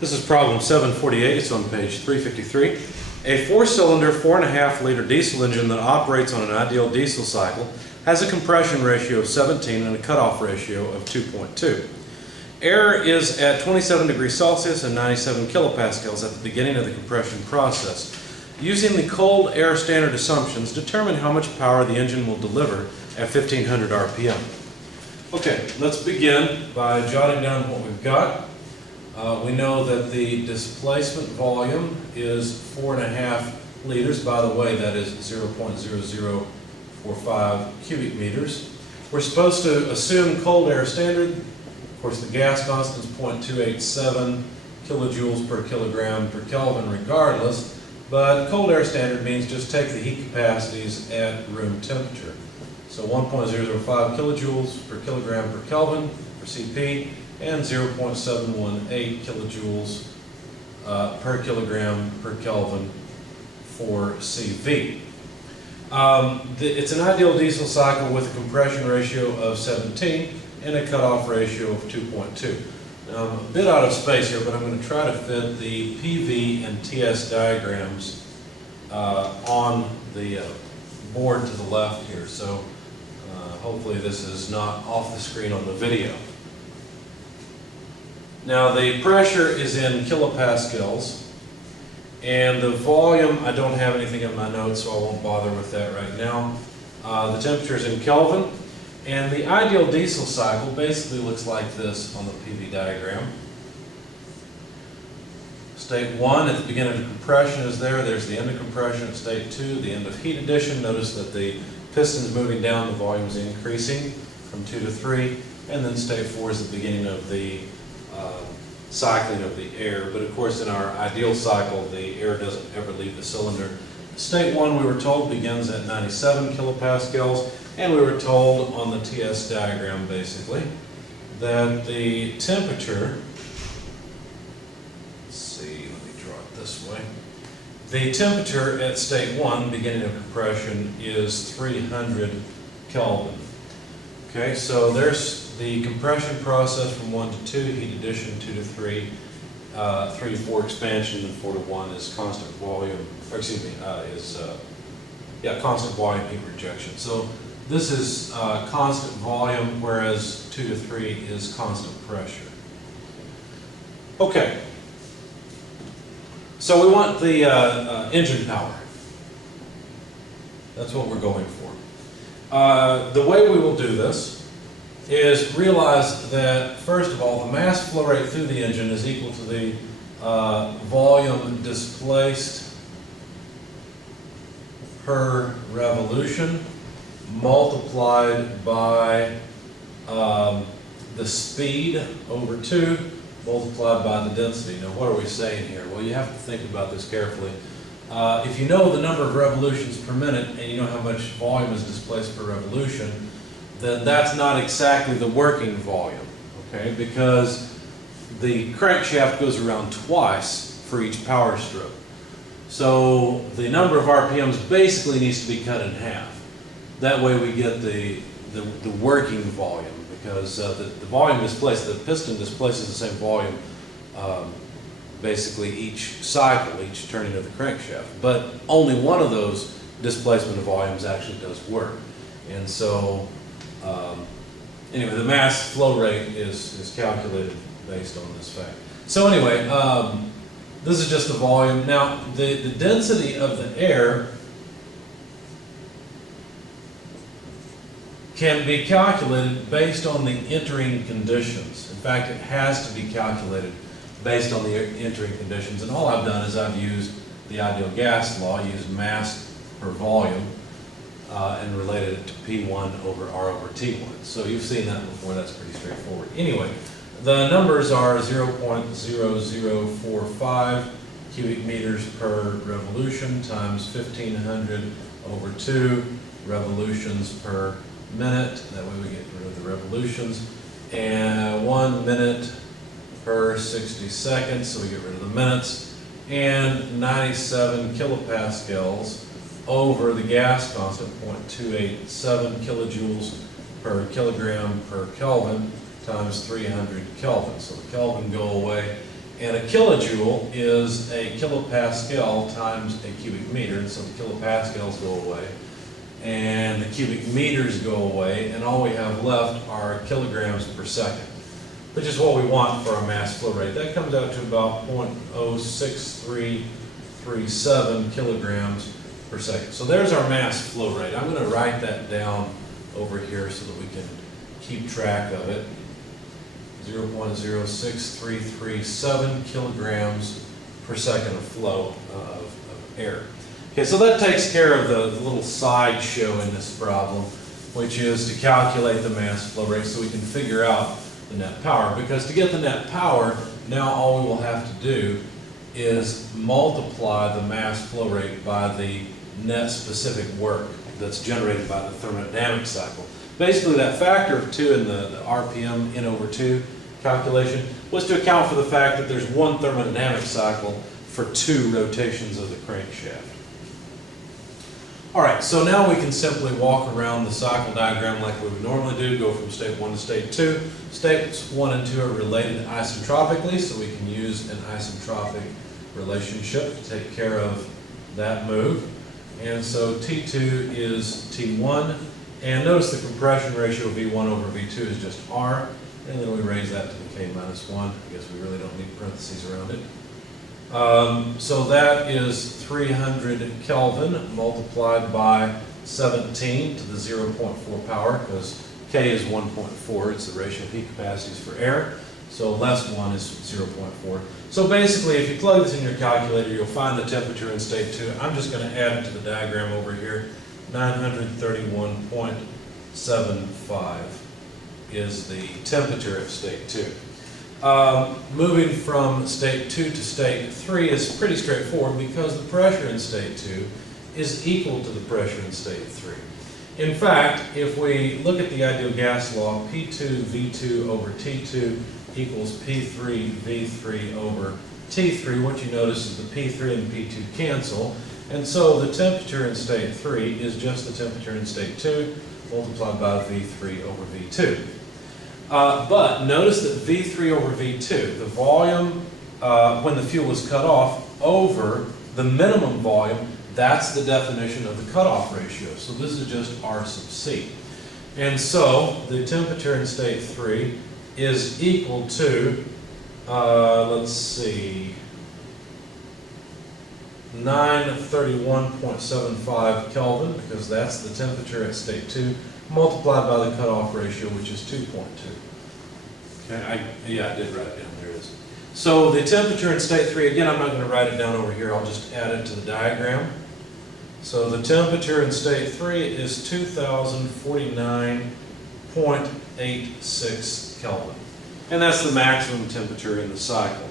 This is problem 748. It's on page 353. A four-cylinder, 4.5-liter diesel engine that operates on an ideal diesel cycle has a compression ratio of 17 and a cutoff ratio of 2.2. Air is at 27 degrees Celsius and 97 kilopascals at the beginning of the compression process. Using the cold air standard assumptions, determine how much power the engine will deliver at 1500 RPM. Okay, let's begin by jotting down what we've got. We know that the displacement volume is 4.5 liters. By the way, that is 0.0045 cubic meters. We're supposed to assume cold air standard. Of course, the gas constant is 0.287 kilojoules per kilogram per Kelvin regardless, but cold air standard means just take the heat capacities at room temperature. So 1.005 kilojoules per kilogram per Kelvin for CP, and 0.718 kilojoules per kilogram per Kelvin for CV. It's an ideal diesel cycle with a compression ratio of 17 and a cutoff ratio of 2.2. Now, I'm a bit out of space here, but I'm going to try to fit the PV and TS diagrams on the board to the left here. So hopefully this is not off the screen on the video. Now the pressure is in kilopascals, and the volume, I don't have anything in my notes, so I won't bother with that right now. The temperature is in Kelvin, and the ideal diesel cycle basically looks like this on the PV diagram. State 1, at the beginning of compression is there. There's the end of compression at state 2, the end of heat addition. Notice that the piston is moving down, the volume is increasing from 2 to 3, and then state 4 is the beginning of the cycling of the air. But of course, in our ideal cycle, the air doesn't ever leave the cylinder. State 1, we were told, begins at 97 kilopascals, and we were told on the TS diagram, basically, that the temperature, let's see, let me draw it this way. The temperature at state 1, beginning of compression, is 300 Kelvin. Okay, so there's the compression process from 1 to 2, heat addition 2 to 3, 3 to 4 expansion, and 4 to 1 is constant volume, or excuse me, constant volume heat rejection. So this is constant volume, whereas 2 to 3 is constant pressure. Okay, so we want the engine power. That's what we're going for. The way we will do this is realize that, first of all, the mass flow rate through the engine is equal to the volume displaced per revolution multiplied by the speed over 2 multiplied by the density. Now, what are we saying here? Well, you have to think about this carefully. If you know the number of revolutions per minute and you know how much volume is displaced per revolution, then that's not exactly the working volume, okay? Because the crankshaft goes around twice for each power stroke. So the number of RPMs basically needs to be cut in half. That way we get the working volume, because the volume displaced, the piston displaces the same volume basically each cycle, each turning of the crankshaft. But only one of those displacement of volumes actually does work. And so anyway, the mass flow rate is calculated based on this fact. So anyway, this is just the volume. Now, the density of the air can be calculated based on the entering conditions. In fact, it has to be calculated based on the entering conditions. And all I've done is I've used the ideal gas law, used mass per volume, and related it to P1 over R over T1. So you've seen that before, that's pretty straightforward. Anyway, the numbers are 0.0045 cubic meters per revolution times 1500 over 2 revolutions per minute. That way we get rid of the revolutions. And 1 minute per 60 seconds, so we get rid of the minutes. And 97 kilopascals over the gas constant, 0.287 kilojoules per kilogram per Kelvin times 300 Kelvin. So the Kelvin go away, And a kilojoule is a kilopascal times a cubic meter, and so the kilopascals go away, and the cubic meters go away, and all we have left are kilograms per second, which is what we want for our mass flow rate. That comes out to about 0.06337 kilograms per second. So there's our mass flow rate. I'm going to write that down over here so that we can keep track of it. 0.06337 kilograms per second of flow of air. Okay, so that takes care of the little sideshow in this problem, which is to calculate the mass flow rate so we can figure out the net power. Because to get the net power, now all we will have to do is multiply the mass flow rate by the net specific work that's generated by the thermodynamic cycle. Basically, that factor of 2 in the RPM N over 2 calculation was to account for the fact that there's one thermodynamic cycle for 2 rotations of the crankshaft. All right, so now we can simply walk around the cycle diagram like we would normally do, go from state 1 to state 2. States 1 and 2 are related isentropically, so we can use an isentropic relationship to take care of that move. And so T2 is T1, and notice the compression ratio of V1 over V2 is just R, and then we raise that to the K minus 1. I guess we really don't need parentheses around it. So that is 300 Kelvin multiplied by 17 to the 0.4 power, because K is 1.4. It's the ratio of heat capacities for air. So less 1 is 0.4. So basically, if you plug this in your calculator, you'll find the temperature in state 2. I'm just going to add it to the diagram over here. 931.75 is the temperature of state 2. Moving from state 2 to state 3 is pretty straightforward because the pressure in state 2 is equal to the pressure in state 3. In fact, if we look at the ideal gas law, P2 V2 over T2 equals P3 V3 over T3, what you notice is the P3 and P2 cancel, and so the temperature in state 3 is just the temperature in state 2 multiplied by V3 over V2. But notice that V3 over V2, the volume when the fuel was cut off over the minimum volume, that's the definition of the cutoff ratio. So this is just R sub C. And so the temperature in state 3 is equal to, let's see, 931.75 Kelvin, because that's the temperature at state 2, multiplied by the cutoff ratio, which is 2.2. Okay, yeah, I did write it down. There it is. So the temperature in state 3, again, I'm not going to write it down over here. I'll just add it to the diagram. So the temperature in state 3 is 2049.86 Kelvin. And that's the maximum temperature in the cycle.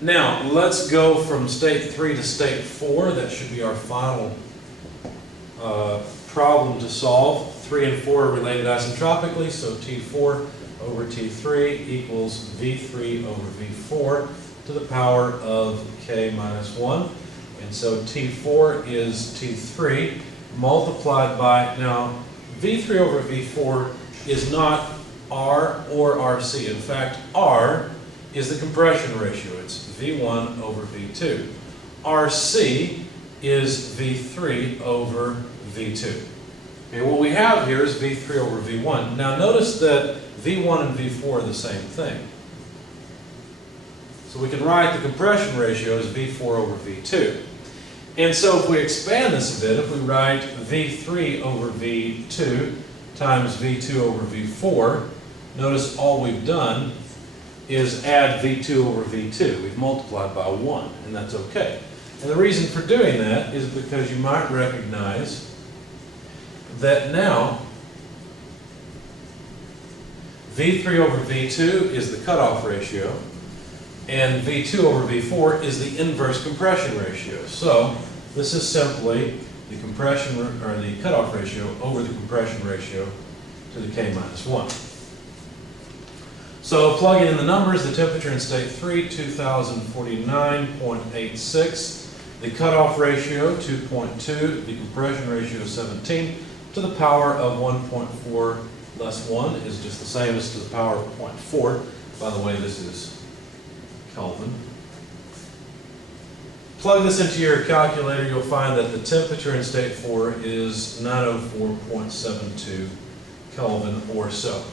Now, let's go from state 3 to state 4. That should be our final problem to solve. 3 and 4 are related isentropically, so T4 over T3 equals V3 over V4 to the power of K minus 1. And so T4 is T3 multiplied by, now V3 over V4 is not R or RC. In fact, R is the compression ratio. It's V1 over V2. RC is V3 over V2. Okay, what we have here is V3 over V1. Now notice that V1 and V4 are the same thing. So we can write the compression ratio as V4 over V2. And so if we expand this a bit, if we write V3 over V2 times V2 over V4, notice all we've done is add V2 over V2. We've multiplied by 1, and that's okay. And the reason for doing that is because you might recognize that now V3 over V2 is the cutoff ratio, and V2 over V4 is the inverse compression ratio. So this is simply the compression or the cutoff ratio over the compression ratio to the K minus 1. So plugging in the numbers, the temperature in state 3, 2049.86, the cutoff ratio, 2.2, the compression ratio, 17, to the power of 1.4 less 1 is just the same as to the power of 0.4. By the way, this is Kelvin. Plug this into your calculator, you'll find that the temperature in state 4 is 904.72 Kelvin or so.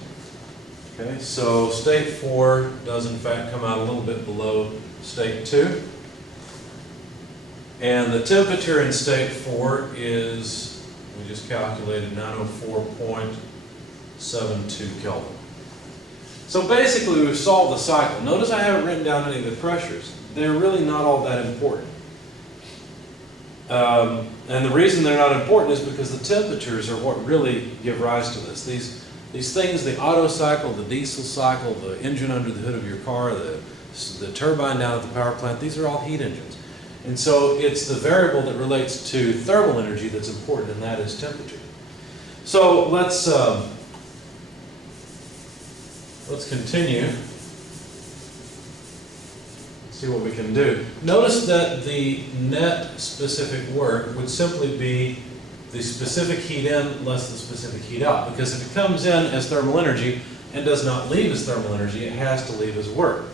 Okay, so state 4 does in fact come out a little bit below state 2. And the temperature in state 4 is, we just calculated, 904.72 Kelvin. So basically we've solved the cycle. Notice I haven't written down any of the pressures. They're really not all that important. And the reason they're not important is because the temperatures are what really give rise to this. These things, the Otto cycle, the diesel cycle, the engine under the hood of your car, the turbine down at the power plant, these are all heat engines. And so it's the variable that relates to thermal energy that's important, and that is temperature. So let's continue. See what we can do. Notice that the net specific work would simply be the specific heat in less the specific heat out, because if it comes in as thermal energy and does not leave as thermal energy, it has to leave as work.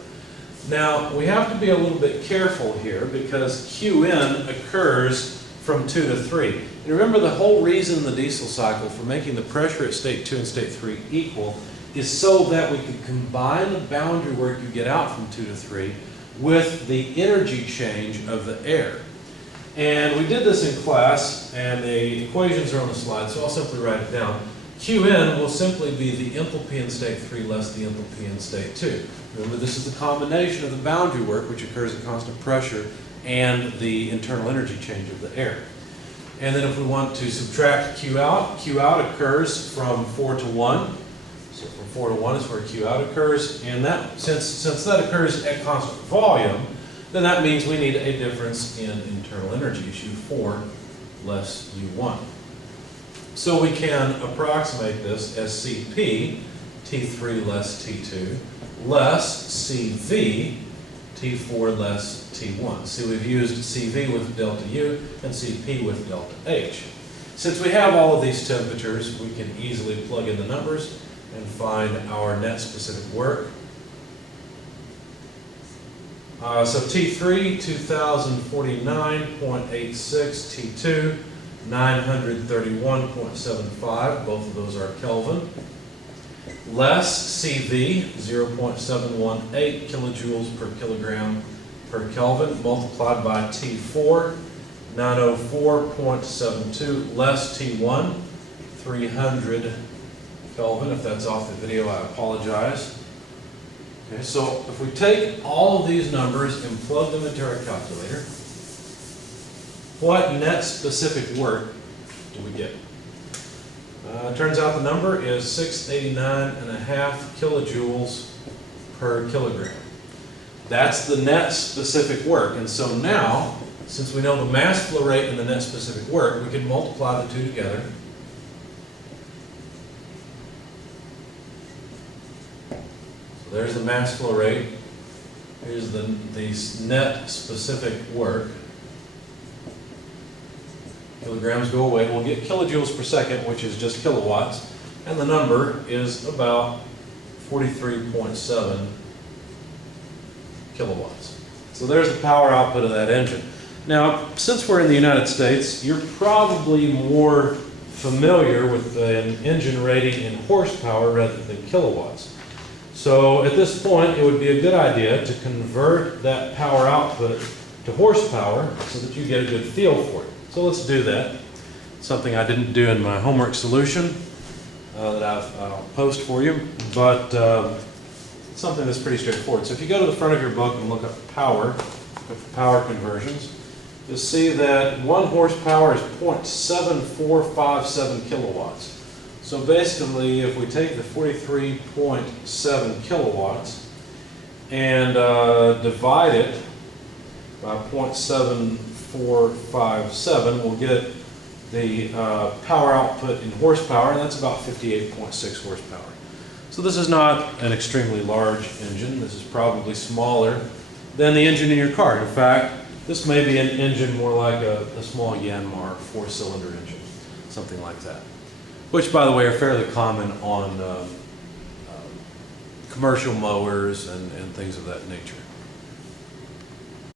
Now, we have to be a little bit careful here because Qin occurs from 2 to 3. And remember, the whole reason in the diesel cycle for making the pressure at state 2 and state 3 equal is so that we can combine the boundary work you get out from 2 to 3 with the energy change of the air. And we did this in class, and the equations are on the slide, so I'll simply write it down. Qn will simply be the enthalpy in state 3 less the enthalpy in state 2. Remember, this is the combination of the boundary work, which occurs at constant pressure, and the internal energy change of the air. And then if we want to subtract Q out occurs from 4 to 1. So from 4 to 1 is where Q out occurs, and that since that occurs at constant volume, then that means we need a difference in internal energy, U4 less U1. So we can approximate this as Cp, T3 less T2, less Cv, T4 less T1. See, we've used Cv with delta U and Cp with delta H. Since we have all of these temperatures, we can easily plug in the numbers and find our net specific work. So T3, 2049.86, T2, 931.75, both of those are Kelvin, less Cv, 0.718 kilojoules per kilogram per Kelvin, multiplied by T4, 904.72, less T1, 300 Kelvin. If that's off the video, I apologize. Okay, so if we take all of these numbers and plug them into our calculator, what net specific work do we get? Turns out the number is 689.5 kilojoules per kilogram. That's the net specific work. And so now, since we know the mass flow rate and the net specific work, we can multiply the two together. So there's the mass flow rate. Here's the net specific work. Kilograms go away. We'll get kilojoules per second, which is just kilowatts, and the number is about 43.7 kilowatts. So there's the power output of that engine. Now, since we're in the United States, you're probably more familiar with an engine rating in horsepower rather than kilowatts. So at this point, it would be a good idea to convert that power output to horsepower so that you get a good feel for it. So let's do that. Something I didn't do in my homework solution that I'll post for you, but it's something that's pretty straightforward. So if you go to the front of your book and look up power conversions, you'll see that 1 horsepower is 0.7457 kilowatts. So basically, if we take the 43.7 kilowatts and divide it by 0.7457, we'll get the power output in horsepower, and that's about 58.6 horsepower. So this is not an extremely large engine. This is probably smaller than the engine in your car. In fact, this may be an engine more like a small Yanmar 4-cylinder engine, something like that, which, by the way, are fairly common on commercial mowers and things of that nature.